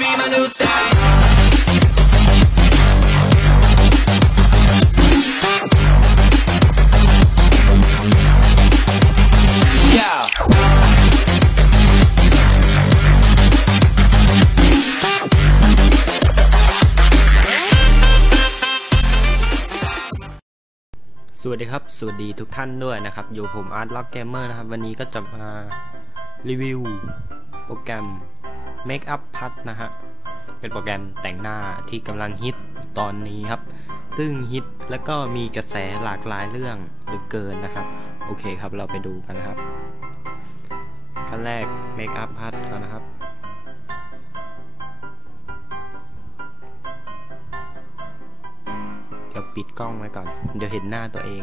my new thing สวัสดีครับ สวัสดีทุกท่านด้วยนะครับ อยู่ผมอาร์ตล็อกเกมเมอร์นะครับ วันนี้ก็จะมารีวิวโปรแกรม Make Up p a t นะฮะ เป็นโปรแกรมแต่งหน้าที่กำลังฮิตตอนนี้ครับ ซึ่งฮิตแล้วก็มีกระแสหลากหลายเรื่องหลือเกินนะครับ โอเคครับเราไปดูกันนะครับขั้นแรก Make Up p a t ก่อนนะครับเดี๋ยวปิดกล้องไว้ก่อน เดี๋ยวเห็นหน้าตัวเอง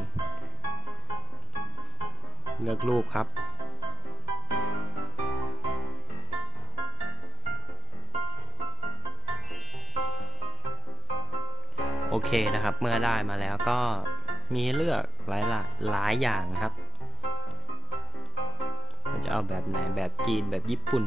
เลือกรูปครับ โอเคนะครับ เมื่อได้มาแล้วก็มีเลือกหลายหลายหลายอย่างครับเราจะเอาแบบไหนแบบจีนแบบญี่ปุ่น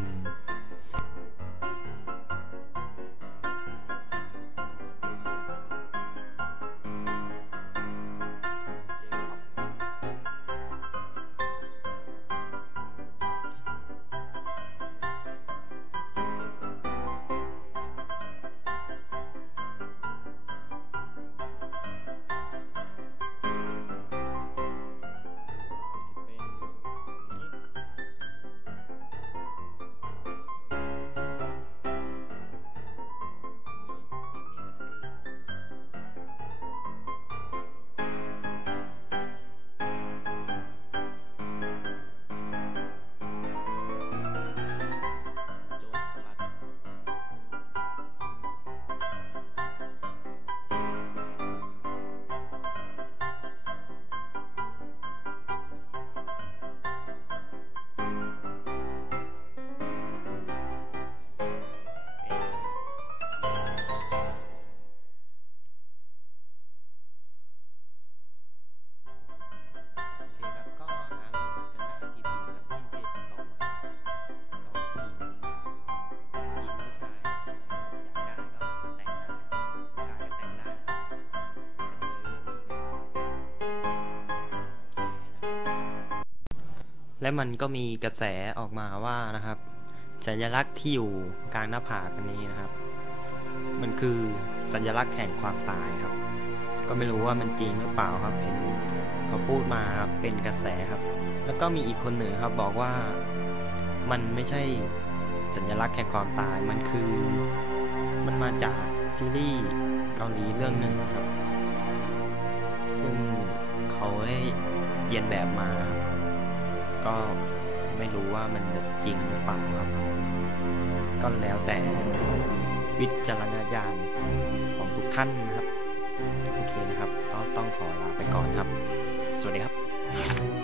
และมันก็มีกระแสออกมาว่านะครับ สัญลักษณ์ที่อยู่กลางหน้าผากอันนี้นะครับ มันคือสัญลักษณ์แห่งความตายครับ ก็ไม่รู้ว่ามันจริงหรือเปล่าครับเห็นเขาพูดมาเป็นกระแสครับ แล้วก็มีอีกคนหนึ่งครับบอกว่ามันไม่ใช่สัญลักษณ์แห่งความตายมันคือ มันมาจากซีรีส์เกาหลีเรื่องหนึ่งครับ ซึ่งเขาได้เรียนแบบมาครับ ก็ไม่รู้ว่ามันจะจริงหรือเปล่าครับ ก็แล้วแต่วิจารณญาณของทุกท่านนะครับ โอเคนะครับก็ต้องขอลาไปก่อนครับ สวัสดีครับ